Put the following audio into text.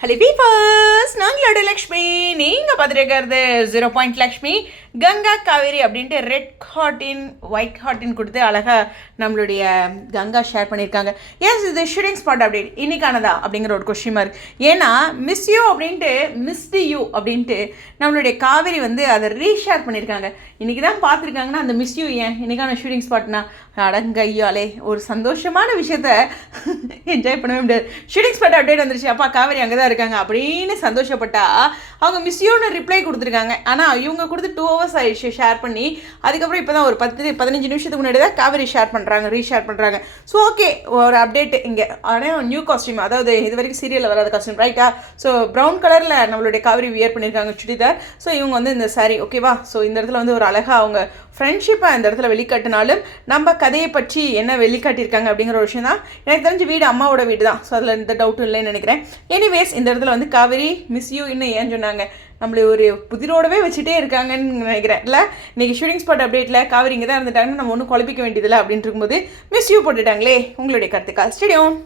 Hello viewers, நாங்களோட Lakshmi. நீங்கள் பார்த்துருக்கிறது 0 லக்ஷ்மி. கங்கா காவேரி அப்படின்ட்டு red ஹார்ட்டின் white ஹார்ட்டின் கொடுத்து அழகாக நம்மளுடைய கங்கா ஷேர் பண்ணியிருக்காங்க. எஸ், இது ஷூட்டிங் ஸ்பாட் அப்டேட் இன்னைக்கானதா அப்படிங்கிற ஒரு கொஸ்டின் மார்க். ஏன்னா மிஸ் யூ அப்படின்ட்டு மிஸ்டு யூ அப்படின்ட்டு நம்மளுடைய காவேரி வந்து அதை ரீஷேர் பண்ணியிருக்காங்க. இன்றைக்கி தான் பார்த்துருக்காங்கன்னா அந்த மிஸ் யூ ஏன் இன்னைக்கான ஷூட்டிங் ஸ்பாட்னா அடங்க ஐயாலே ஒரு சந்தோஷமான விஷயத்த என்ஜாய் பண்ணவே முடியாது. ஷூட்டிங் ஸ்பாட் அப்டேட் வந்துருச்சு, அப்பா காவேரி அங்கே தான் இருக்காங்க அப்படின்னு சந்தோஷப்பட்டா அவங்க மிஸ் யூன்னு ரிப்ளை கொடுத்துருக்காங்க. ஆனால் இவங்க கொடுத்து 2 hours ஆயிடுச்சு ஷேர் பண்ணி. அதுக்கப்புறம் இப்போ தான் ஒரு 10-15 நிமிஷத்துக்கு முன்னாடி தான் காவேரி ஷேர் பண்ணுறாங்க, ரீஷேர் பண்ணுறாங்க. ஸோ ஓகே, ஒரு அப்டேட் இங்கே. ஆனால் நியூ காஸ்டியூம், அதாவது இது வரைக்கும் சீரியலில் வராத காஸ்டியூம், ரைட்டா? ஸோ ப்ரௌன் கலரில் நம்மளுடைய காவேரி வியர் பண்ணியிருக்காங்க சுடிதார். ஸோ இவங்க வந்து இந்த சாரீ, ஓகேவா? ஸோ இந்த இடத்துல வந்து ஒரு அழகாக அவங்க ஃப்ரெண்ட்ஷிப்பை இந்த இடத்துல வெளிக்காட்டினாலும் நம்ம கதையை பற்றி என்ன வெளிக்காட்டியிருக்காங்க அப்படிங்கிற ஒரு விஷயம் தான். எனக்கு தெரிஞ்ச வீடு அம்மாவோட வீடு தான். ஸோ அதில் எந்த டவுட்டும் இல்லைன்னு நினைக்கிறேன். எனிவேஸ், இந்த இடத்துல வந்து காவேரி மிஸ் யூ இன்னும் ஏன் சொன்னாங்க, நம்மளை ஒரு புதிரோடவே வச்சுட்டே இருக்காங்கன்னு நினைக்கிறேன். இல்லை, இன்றைக்கி ஷூட்டிங் ஸ்பாட் அப்டேட்டில் காவேரி இங்கே தான் இருந்துட்டாங்கன்னு நம்ம ஒன்றும் குழப்பிக்க வேண்டியதில்லை அப்படின்ட்டு இருக்கும்போது மிஸ் யூ போட்டுட்டாங்களே. உங்களுடைய கருத்துக்கள் ஸ்டேடியம்.